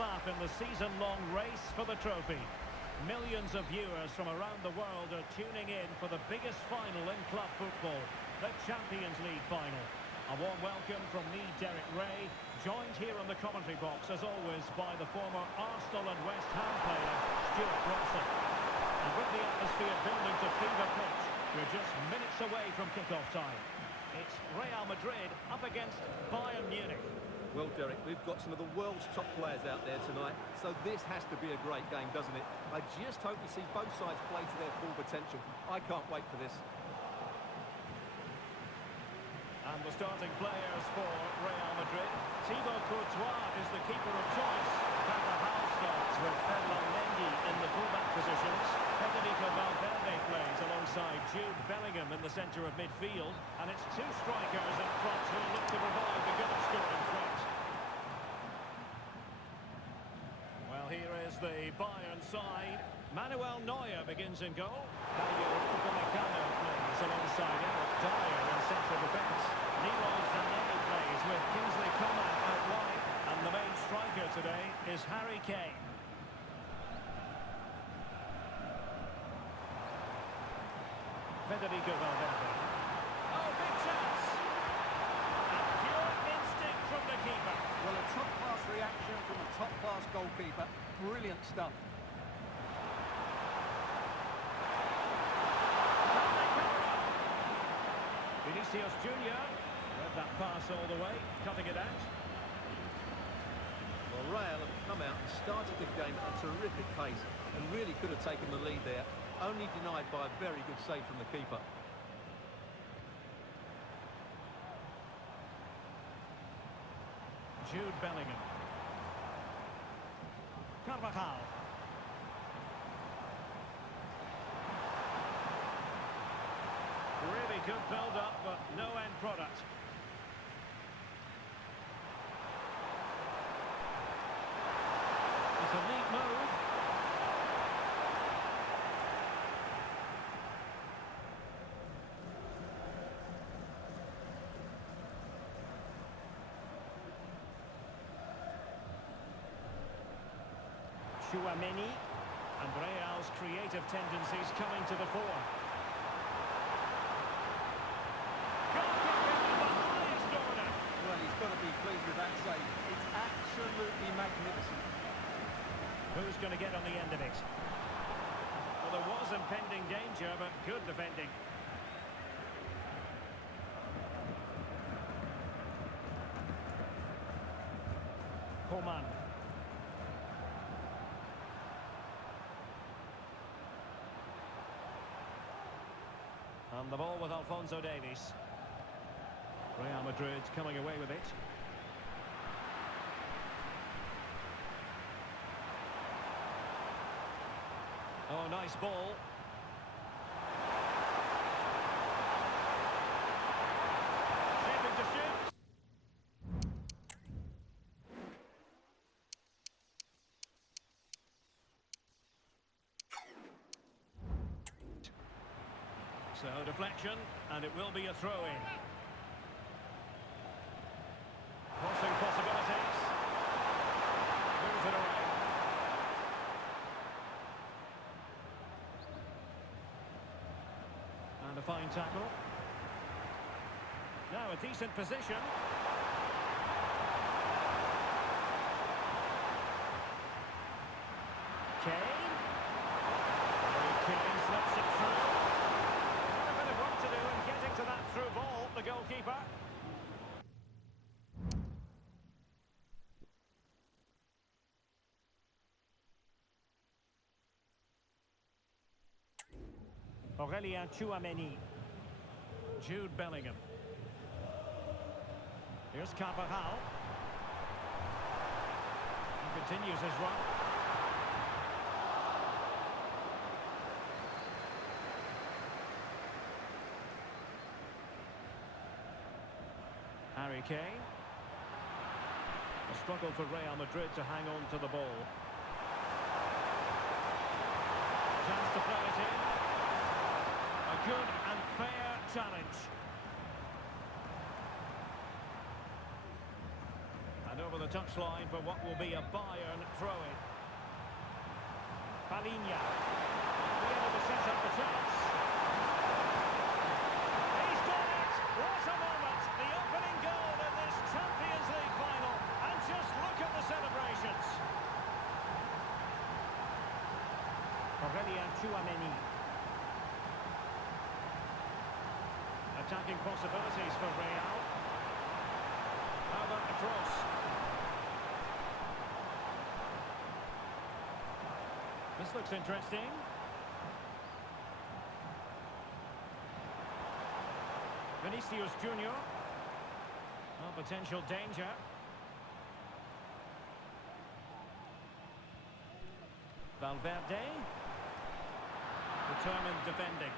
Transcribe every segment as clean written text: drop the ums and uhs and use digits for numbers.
lap in the season-long race for the trophy. Millions of viewers from around the world are tuning in for the biggest final in club football, the Champions League final. A warm welcome from me, Derek Ray, joined here in the commentary box, as always, by the former Arsenal and West Ham player, Stuart Robson. And with the atmosphere building to fever pitch, we're just minutes away from kick-off time. It's Real Madrid up against Bayern Munich. Well, Derek, we've got some of the world's top players out there tonight, so this has to be a great game, doesn't it? I just hope we see both sides play to their full potential. I can't wait for this. And the starting players for Real Madrid. Thibaut Courtois is the keeper of choice. Carvajal starts with Ferland Mendy in the fullback positions. Federico Valverde plays alongside Jude Bellingham in the centre of midfield. And it's two strikers in front who look to provide the goal-scoring threat. Well, here is the Bayern side. Manuel Neuer begins in goal. Daniel Upamecano plays alongside Eric Dyer in central defence. Leroy Sané plays with Kingsley Coman out wide. And the main striker today is Harry Kane. Federico Valverde. Oh, big chance! And pure instinct from the keeper. Well, a top-class reaction from a top-class goalkeeper. Brilliant stuff. Vinicius Junior read that pass all the way, cutting it out. Well, Real have come out and started the game at a terrific pace and really could have taken the lead there, only denied by a very good save from the keeper. Jude Bellingham. Carvajal. Really good build-up, but no end product. It's a neat move. Tchouaméni, and Real's creative tendencies coming to the fore. Well, he's got to be pleased with that save. It's absolutely magnificent. Who's going to get on the end of it? Well, there was impending danger, but good defending. Coman. And the ball with Alphonso Davies. Real Madrid coming away with it. Oh, nice ball. Shaping to shoot. So, deflection, and it will be a throw-in. Crossing possibilities. Moves it away. And a fine tackle. Now a decent position. Kane. Kane slips it through. A bit of work to do in getting to that through ball, the goalkeeper. Aurélien Tchouaméni. Jude Bellingham. Here's Carvajal. He continues his run. Harry Kane. A struggle for Real Madrid to hang on to the ball. Chance to play it in. A good and fair challenge. And over the touchline for what will be a Bayern throw-in. Palinha. Being able to set up the chance. He's done it! What a moment! The opening goal in this Champions League final. And just look at the celebrations. Aurelien Tchouameni. Attacking possibilities for Real. How about the cross? This looks interesting. Vinicius Junior. Well, potential danger. Valverde. Determined defending.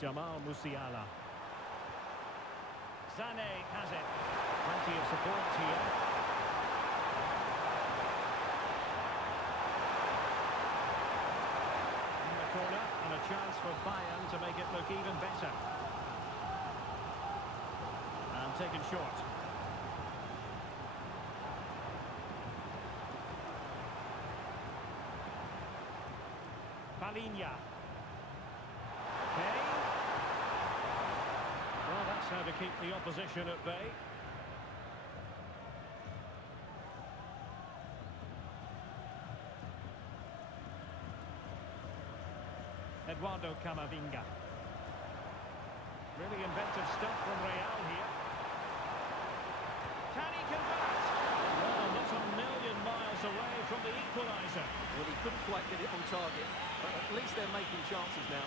Jamal Musiala. Sané has it. Plenty of support here. In the corner, and a chance for Bayern to make it look even better. And taken short. Palinha. Okay. Well, that's how to keep the opposition at bay. Eduardo Camavinga. Really inventive stuff from Real here. Can he convert? Well, not a million miles away from the equaliser. Well, he couldn't quite get it on target, but at least they're making chances now.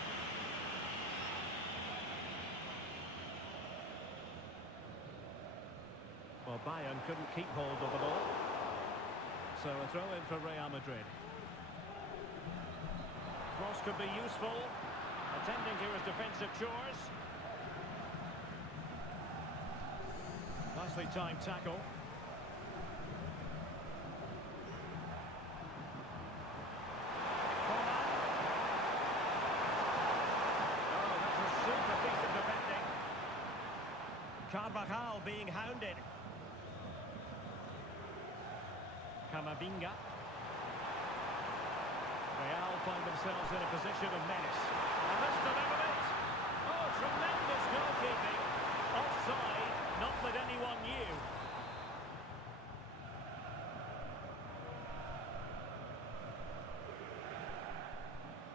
Well, Bayern couldn't keep hold of the ball. So a throw-in for Real Madrid. Cross could be useful. Attending to his defensive chores. Nicely timed tackle. Coman. Oh, that's a super piece of defending. Carvajal being hounded. Camavinga. Real find themselves in a position of menace. And this delivered it. Oh, tremendous goalkeeping. Offside, not that anyone knew.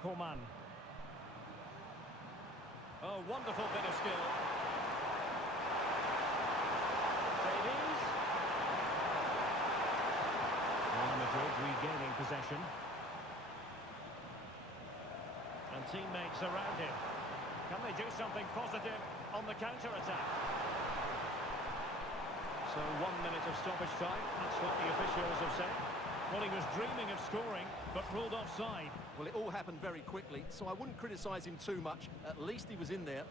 Coman. Oh, wonderful bit of skill. Davies. Real Madrid regaining possession. And teammates around him. Can they do something positive on the counter-attack? So 1 minute of stoppage time. That's what the officials have said. Well, he was dreaming of scoring, but ruled offside. Well, it all happened very quickly, so I wouldn't criticise him too much. At least he was in there.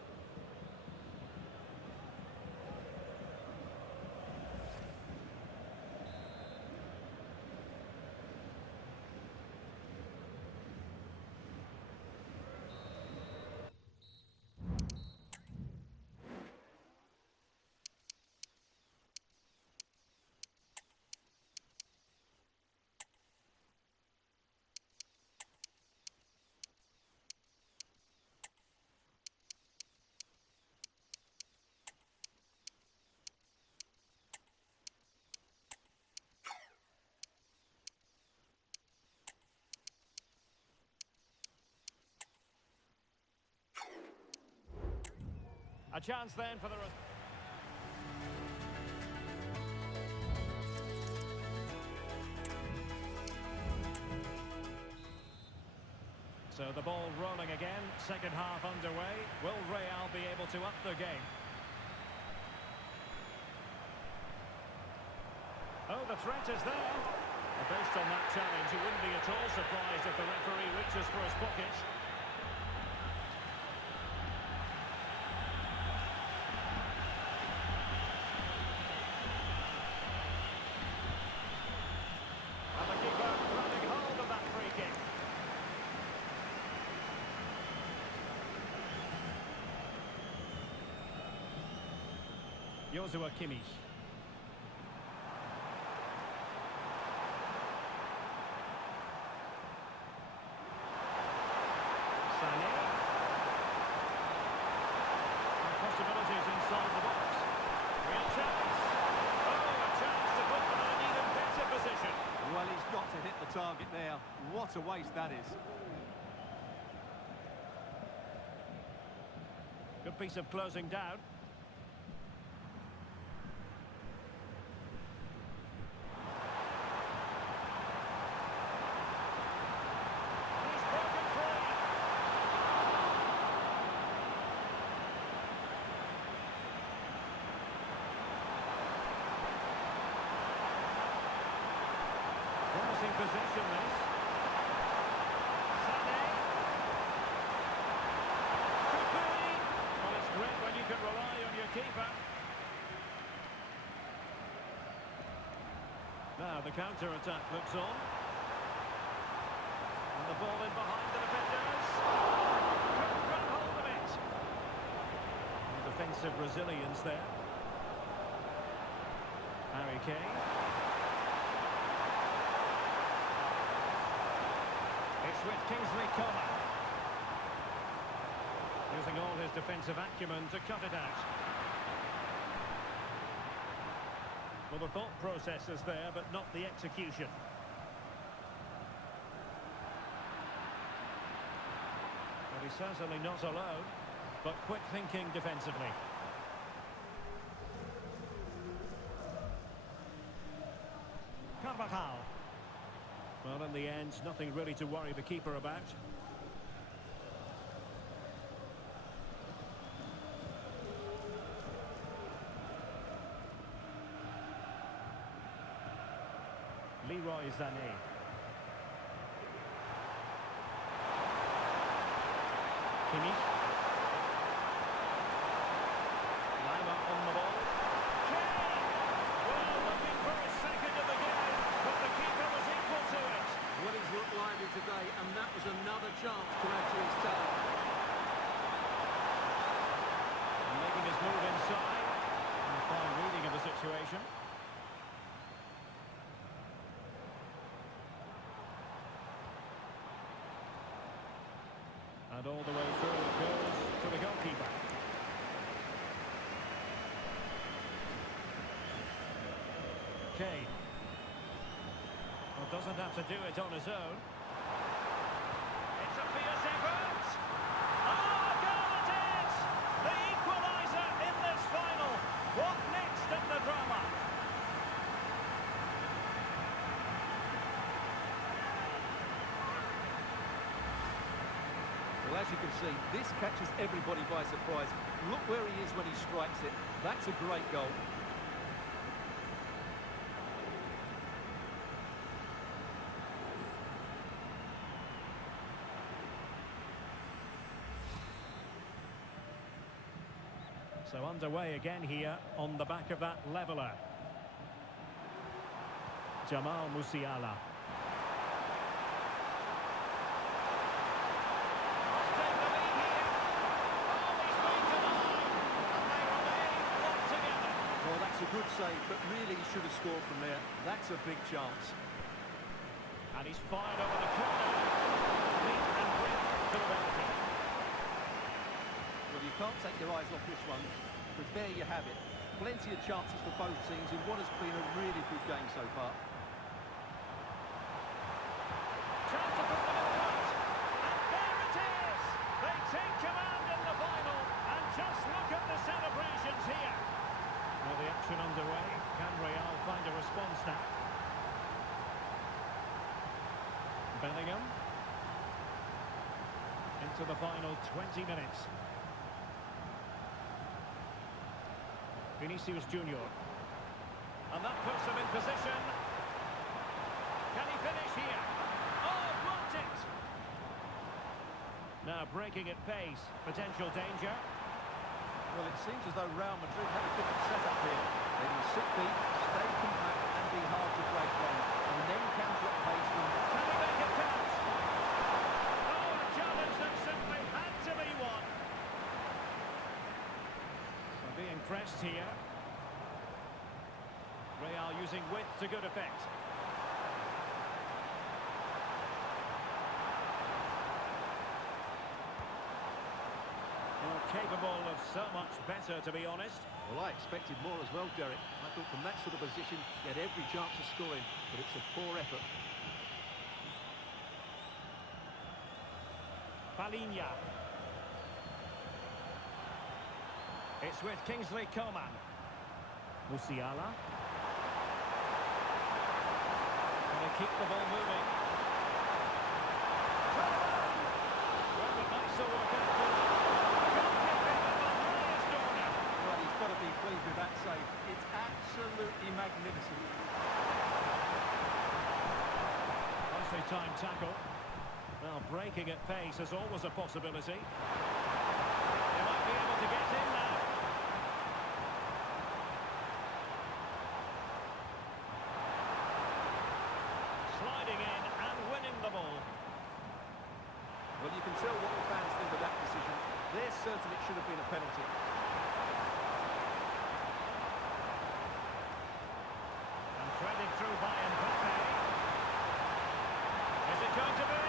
A chance then for the... So the ball rolling again, second half underway. Will Real be able to up their game? Oh, the threat is there. Based on that challenge, he wouldn't be at all surprised if the referee reaches for his pocket. And the keeper grabbing hold of that free kick. Joshua Kimmich. Sané. And possibilities inside the box. Real chance. Oh, a chance to put them in an even better position. Well, he's got to hit the target there. What a waste that is. Good piece of closing down. He's broken free. Promising possession, this. Sané. Could be. Well, it's great when you can rely on your keeper. Now the counter-attack looks on. And the ball in behind the defenders. Couldn't grab hold of it. And defensive resilience there. Harry Kane. It's with Kingsley Coman. Using all his defensive acumen to cut it out. Well, the thought process is there, but not the execution. Well, he's certainly not alone, but quick thinking defensively. Carvajal. Well, in the end, nothing really to worry the keeper about. Leroy Sané. Kimmich. Lima on the ball. Kane! Well, looking for a second of the game, but the keeper was equal to it. Well, he's looked lively today, and that was another chance to add to his talent. And making his move inside. And a fine reading of the situation. And all the way through it goes to the goalkeeper. Kane. Well, doesn't have to do it on his own. It's a fierce effort. Oh, a goal it is! The equaliser in this final. What next in the drama? Well, as you can see, this catches everybody by surprise. Look where he is when he strikes it. That's a great goal. So underway again here on the back of that leveller. Jamal Musiala. That's a good save, but really he should have scored from there. That's a big chance. And he's fired over the corner. Meet and bring to the penalty. Well, you can't take your eyes off this one, because there you have it. Plenty of chances for both teams in what has been a really good game so far. Chance to put them in front. And there it is! They take command in the final. And just look at the celebrations here. Well, the action underway. Can Real find a response now? Bellingham. Into the final 20 minutes. Vinicius Junior. And that puts them in position. Can he finish here? Oh, blocked it! Now breaking at pace. Potential danger. Well, it seems as though Real Madrid have a different setup here. They will sit deep, stay compact and be hard to break down, and then counter at pace. Can he make it count? Oh, a challenge that simply had to be won. So being pressed here. using width to good effect. Well, capable of so much better, to be honest. Well, I expected more as well, Derek. I thought from that sort of position, he had every chance of scoring, but it's a poor effort. Palinha. It's with Kingsley Coman. Musiala. Going to keep the ball moving. Well, it might still work out. Well, he's got to be pleased with that save. It's absolutely magnificent. Nicely timed tackle. Well, breaking at pace is always a possibility. They might be able to get in now. Sliding in and winning the ball. Well, you can tell what the fans think of that decision. They're certain it should have been a penalty. And threaded through by Mbappe. Is it going to be?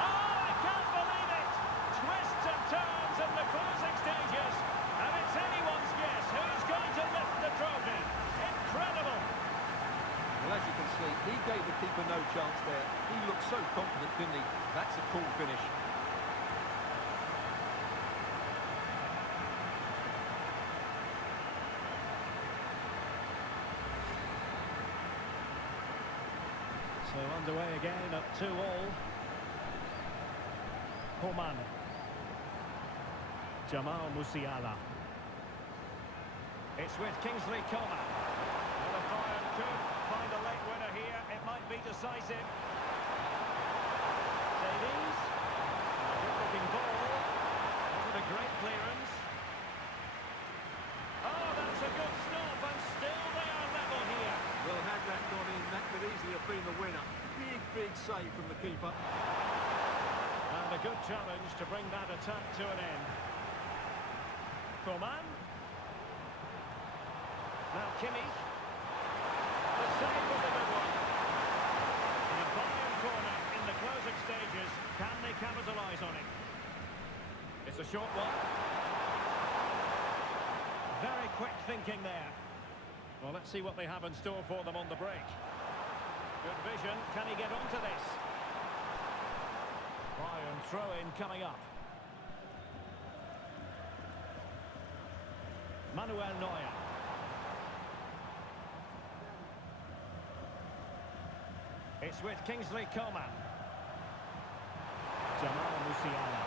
Oh, I can't believe it! Twists and turns in the closing stages. And it's anyone's guess who's going to lift the trophy. Incredible! Well, as you can see, he gave the keeper no chance there. He looked so confident, didn't he? That's a cool finish. So underway again at 2-2. Coman. Jamal Musiala. It's with Kingsley Coman. Well, if Bayern could find a late winner here, it might be decisive. Davies. A good-looking ball. Wasn't a great clearance. Oh, that's a good stop, and still they are level here. Well, had that gone in, that could easily have been the winner. Big save from the keeper. And a good challenge to bring that attack to an end. Coman. Now Kimmich. The save was a good one. And a Bayern corner in the closing stages. Can they capitalise on it? It's a short one. Very quick thinking there. Well, let's see what they have in store for them on the break. Good vision. Can he get onto this? Bayern throw-in coming up. Manuel Neuer. It's with Kingsley Coman. Jamal Musiala.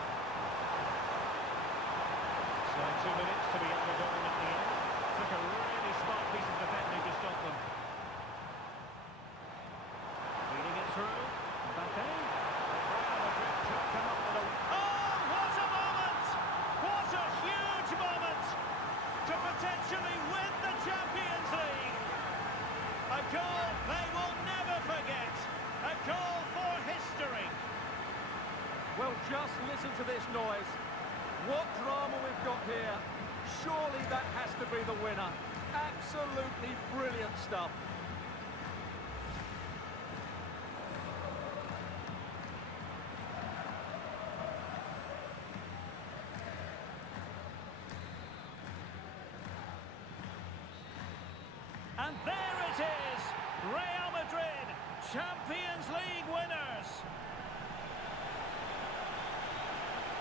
So 2 minutes to be undergoing at the end. Took a really smart piece of defending to stop them. Leading it through. Mbappe. Madrid could come up with a... Oh, what a moment! What a huge moment! To potentially win the Champions League. A goal they will never forget. A goal for history. Well, just listen to this noise. What drama we've got here. Surely that has to be the winner. Absolutely brilliant stuff. And there it is. Real Madrid, Champions League winners.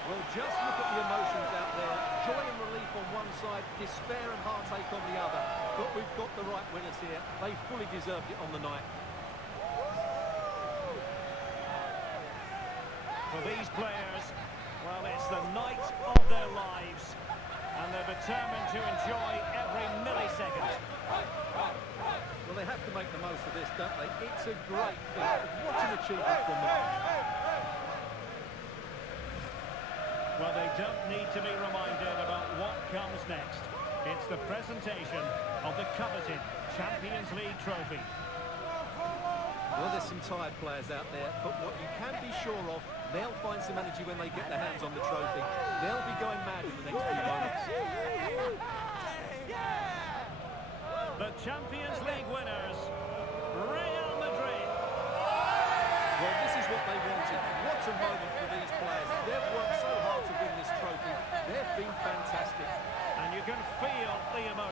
Well, just look at the emotions out there. Joy and relief on one side, despair and heartache on the other. But we've got the right winners here. They fully deserved it on the night. For these players, well, it's the night of their lives. And they're determined to enjoy every millisecond. Well, they have to make the most of this, don't they? It's a great feat. What an achievement from them. Well, they don't need to be reminded about what comes next. It's the presentation of the coveted Champions League trophy. Well, there's some tired players out there, but what you can be sure of, they'll find some energy when they get their hands on the trophy. They'll be going mad in the next few moments. The Champions League winners, Real Madrid. Well, this is what they wanted. What a moment for these players. They've worked so hard to win this trophy. They've been fantastic. And you can feel the emotion.